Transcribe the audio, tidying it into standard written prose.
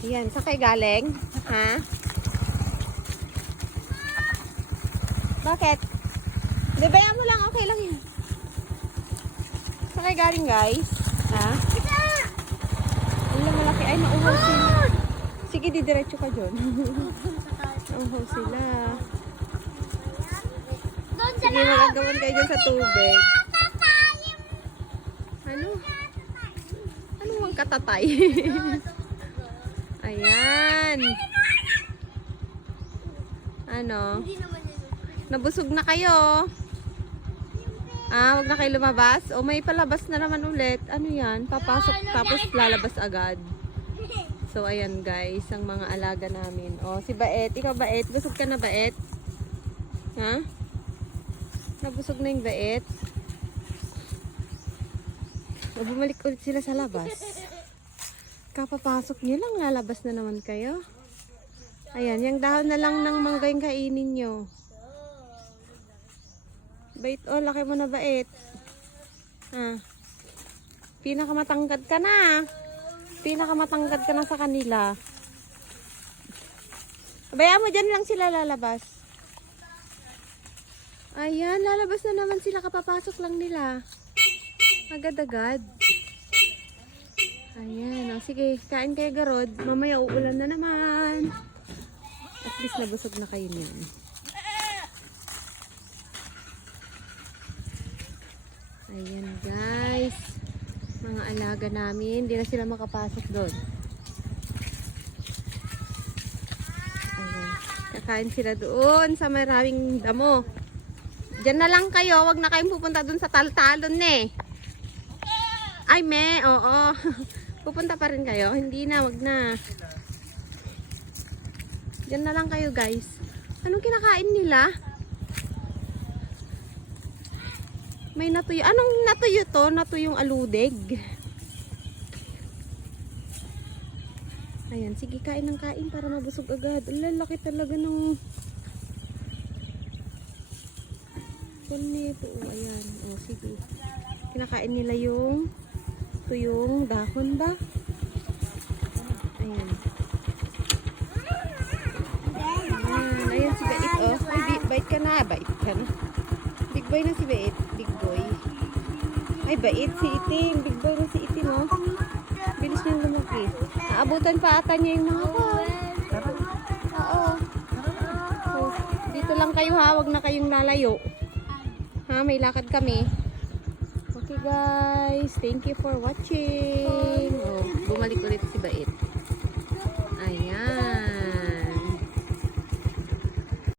Yan, saan kayo galing? Ha? Bakit? Bebayaan mo lang, okay lang yun. Saan kayo galing, guys? Ha? Ang malaki. Ay, nauhaw sila. Sige, didiretso ka dyan. Nauhaw sila. Sige, magagawan kayo dyan sa tubig. Ano? Ano ang katatay? Ayan. Ano? Nabusog na kayo. Wag na kayo lumabas. O, may palabas na naman ulit. Ano yan? Papasok tapos lalabas agad. So, ayan guys, ang mga alaga namin. O, si Baet. Ikaw, Baet. Busog ka na, Baet? Ha? Nabusog na yung Baet. O, bumalik ulit sila sa labas. Kapapasok nyo lang, lalabas na naman kayo. Ayan, yung dahon na lang ng mangga yung kainin nyo. Bait, oh, laki mo na, Bait. Pinakamatangkad ka na. Pinakamatangkad ka na sa kanila. Bayaan mo, dyan lang sila lalabas. Ayan, lalabas na naman sila, kapapasok lang nila. Agad-agad. Ayan, oh, sige, kain kayo, Garod. Mamaya uulan na naman. At least nabusog na kayo niyan. Ayan guys, mga alaga namin, hindi na sila makapasok doon. Ayan. Kakain sila doon sa maraming damo. Diyan na lang kayo, wag na kayong pupunta doon sa taltalon eh. Ay oo. Pupunta pa rin kayo, hindi na, wag na. Diyan na lang kayo guys. Anong kinakain nila? May natuyo. Anong natuyo to? Natuyong aludeg. Ayan, sige, kain ng kain para mabusog agad. Ang lalaki talaga ng nito. Ayan, sige. Kinakain nila yung tuyong dahon ba? Ayan. Ayan si Bait, oh. Ay, bait ka na. Bait ka na. Big boy na si Bait. Big boy. Ay, Bait si Iting. Big boy na si Iting, oh. Bilis niyang lumaki. Naabutan pa ata niya yung mga ko. Oo. So, dito lang kayo ha. Huwag na kayong lalayo. Ha, may lakad kami. Okay guys. Thank you for watching. Oh, bumalik ulit si Bait.